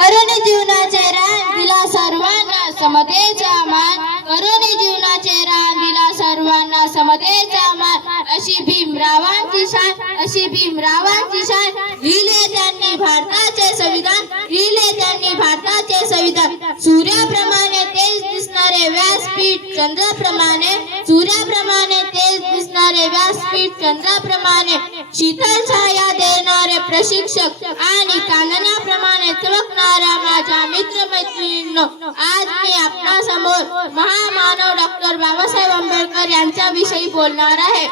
करुणी जीवनाचे रान दिला सर्वांना समतेचा मान, करुणी जीवनाचे रान दिला सर्वांना समतेचा मान, अशी भीमरावांची शान, अशी भीमरावांची शान, लिहिले त्यांनी भारताचे संविधान, लिहिले त्यांनी भारताचे संविधान, सूर्याप्रमाणे तेज दिसणारे व्यासपीठ चंद्राप्रमाणे, सूर्याप्रमाणे तेज दिसणारे व्यासपीठ चंद्राप्रमाणे, शीतल छाया देणारे प्रशिक्षक आणि चांदण्याप्रमाणे चमकणारा माझ्या मित्रमैत्रिणींनो, आज मी आपणासमोर महामानव डॉक्टर बाबासाहेब आंबेडकर यांच्याविषयी बोलणार आहे.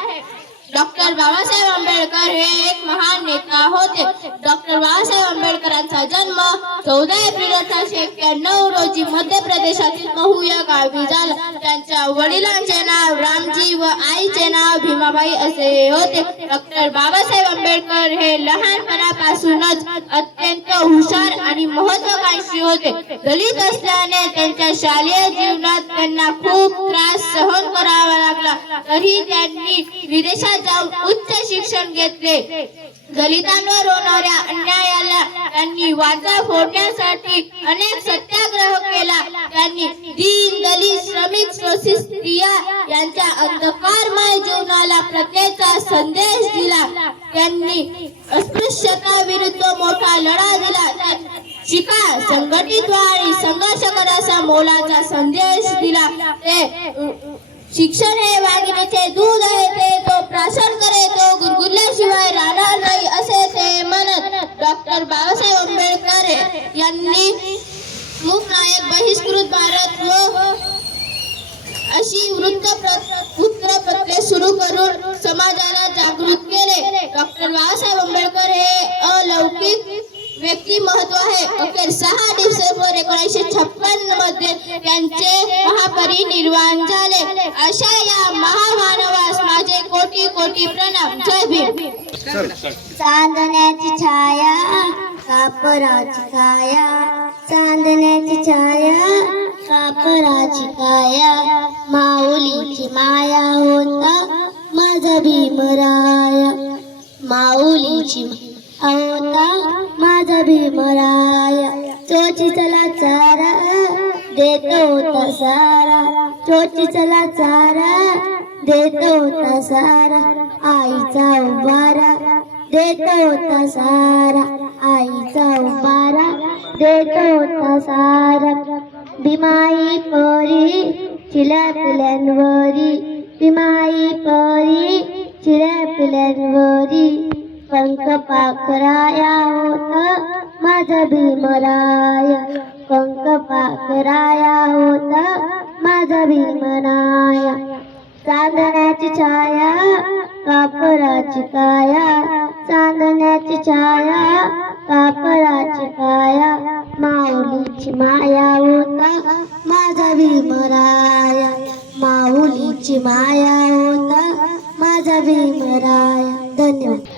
डॉक्टर बाबासाहेब आंबेडकर हे एक महान नेता होते. डॉक्टर बाबासाहेब आंबेडकरांचा जन्म 14 एप्रिल 1891 रोजी मध्य प्रदेशातील महू या गावी झाला. त्यांच्या वडिलांचे नाव रामजी व आईचे नाव भीमाबाई असे होते. डॉक्टर बाबासाहेब आंबेडकर हे लहानपणापासूनच अत्यंत हुशार आणि महत्त्वाकांक्षी होते. दलित असल्याने त्यांच्या शालेय जीवनात त्यांना खूप त्रास सहन करावा लागला, तरी त्यांनी विदेशात जाऊन उच्च शिक्षण घेतले. दलितांवर होणाऱ्या अन्यायाला त्यांनी वाचा फोडण्यासाठी अनेक सत्याग्रह केला. त्यांनी दीन दलित श्रमिक शोषित स्त्रिया यांच्या अंधकारमय जीवनाला प्रत्येचा संदेश दिला. त्यांनी अस्पृश्यता विरुद्ध मोठा लढा दिला. शिका, संघटित व्हा आणि संघर्ष करा असा मोलाचा संदेश दिला. ते शिक्षण हे वाघिणीचे दूध आहे, ते तो प्राशन करे, तो गुरगुरल्याशिवाय राहणार नाही असे ते म्हणत. डॉक्टर बाबासाहेब आंबेडकर यांनी मूकनायक, बहिष्कृत भारत व अशी वृत्तपत्रे सुरू करून समाजाला जागृत केले. डॉक्टर बाबासाहेब आंबेडकर हे अलौकिक व्यक्तिमत्व आहे. अखेर 6 डिसेंबर 1956 मध्ये त्यांचे महापरिनिर्वाण झाले. अशा या महामानवास माझे कोटी कोटी प्रणाम. जय भीम. चांदण्याची छाया, कापराची काया, चांदण्याची छाया, कापराची काया, माऊलीची माया होता माझा भीमराया, माऊलीची होता माझा भीमराया, चोचीचला चारा देतो होता सारा, चोचीचला चारा देतो होता सारा, आईचा उभारा देतो होता सारा, आईचा उभारा देतो होता सारा. भीमाई परी चिल्या पिल्यांवरी, भीमाई परी चिल्या पिल्यांवरी, पंख पाखराया होता माझा भीमराया, पंख पाखराया होता माझा भीमराया. चांदण्याची छाया, कापराची काया, चांदण्याची छाया, कापराची काया, माऊलीची माया होता माझा भीमराया, माऊलीची माया होता माझा भीमराया. धन्यवाद.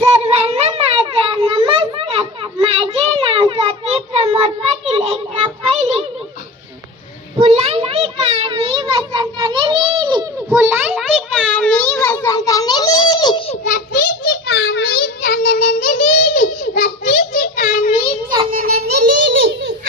सर्वांना माझा नमस्कार. माझे नाव स्वाती प्रमोद पाटील. एकदा पहिली. फुलांची कहाणी वसंताने लिहिली, फुलांची कहाणी वसंताने लिहिली, रात्रीची कहाणी चांदण्याने लिहिली, रात्रीची कहाणी चांदण्याने लिहिली,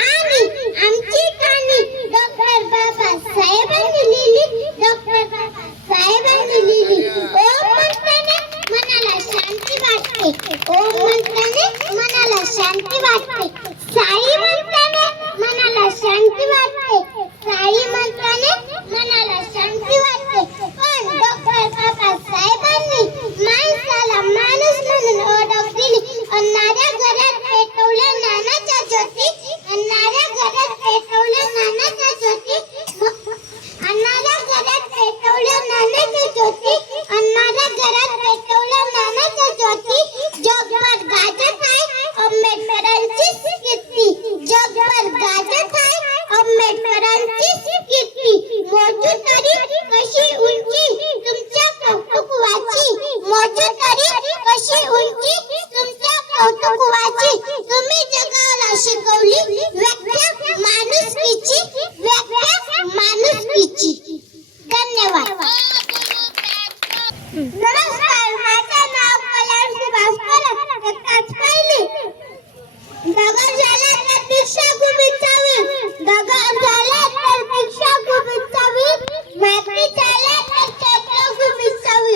आणि आमची कहाणी डॉक्टर बाबासाहेबांनी लिहिली, डॉक्टर बाबासाहेबांनी लिहिली. ओम मंत्राने मनाला शांती वाटते, ओम मंत्राने मनाला शांती वाटते, साई मंत्राने मनाला शांती वाटते, साई मंत्राने मनाला शांती वाटते. पण डॉक्टर बाबासाहेबांनी माणसाला माणूस म्हणून ओळख दिली. अन्नाऱ्या घरात पेटवल्या ज्ञानाच्या ज्योती, अन्नाऱ्या घरात पेटवल्या ज्ञानाच्या ज्योती, अन्नाऱ्या घरात पेटवल्या ज्ञानाच्या ज्योती, अन्नाऱ्या घरात पेटवल्या ज्ञानाच्या ज्योती. जगभर गाजत आहे आंबेडकरांची कीर्ती, जगभर गाजत आहे आंबेडकरांची कीर्ती. मोजू तरी कशी उंची तुमच्या कौतुकवाची, मोजू तरी कशी उंची तुमच्या कौतुकवाची. तुम्ही जगाला शिकवली व्याख्या माणुसकीची, व्याख्या माणुसकीची. धन्यवाद. नमस्कार. माझे नाव कल्याण सुभाष परब. पहिली. नगर झाला दगड झाला तर भिक्षा गुमिसावी, माती झाला तर छत्र गुमिसावी,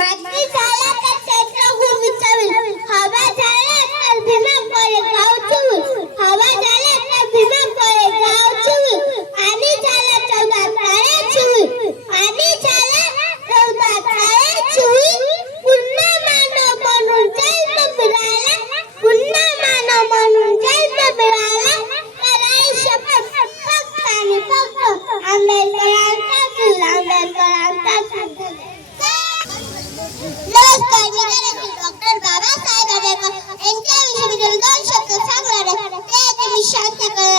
माती झाला तर छत्र गुमिसावी, हवा झाला तर भीमा कोरेगाव चिवी, हवा झाला तर भीमा कोरेगाव चिवी, पाणी झाला 14 तारे चिवी, पाणी झाला 14 तारे चिवी, पुन्हा मानव म्हणून जन्म मिळाला, पुन्हा मानव म्हणून जन्म मिळाला, कराई शपथ फक्त आणि फक्त आंबेडकरांचा दिल, आंबेडकरांचा दिल. नमस्कार, मी गणेश डॉक्टर बाबासाहेब आंबेडकर यांच्याविषयी मी तुला 2 शब्द सांगणार आहे. ते तुम्ही शांत कर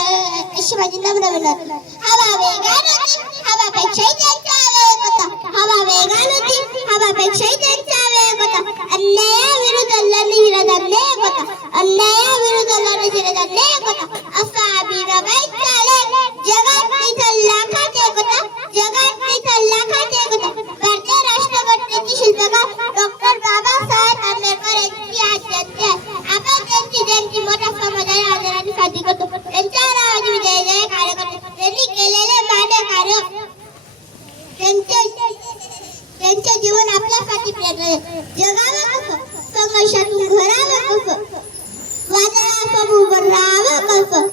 अशी माझी नम्र विनंती. हवा वेगान होती, हवापेक्षाही त्यांचा वेग होता, हवा वेगान होती, हवापेक्षाही त्यांचा वेग होता, अन्यायाविरुद्ध लढण्याचा एक होता, अन्यायाविरुद्ध लढण्याचा एक होता, असा भीमाबाईंचा लेख जगात तिथं लाखात एक होता, जगात तिथं लाखात एक होता. भारतीय राष्ट्रघटनेचे शिल्पकार डॉक्टर बाबासाहेब आंबेडकर यांची आज जयंती आहे. आपण त्यांची जयंती मोठ्या समाजाने आदराने साजरी करतो. त्यांच्या नावाने मी जय जय कार्य करतो. त्यांनी केलेले मान्य कार्य, त्यांचे जीवन आपल्यासाठी प्रेरणा आहे. जगावं कसं, संघर्षातून घरावं कसं, वादळासमोर उभं राहावं कसं,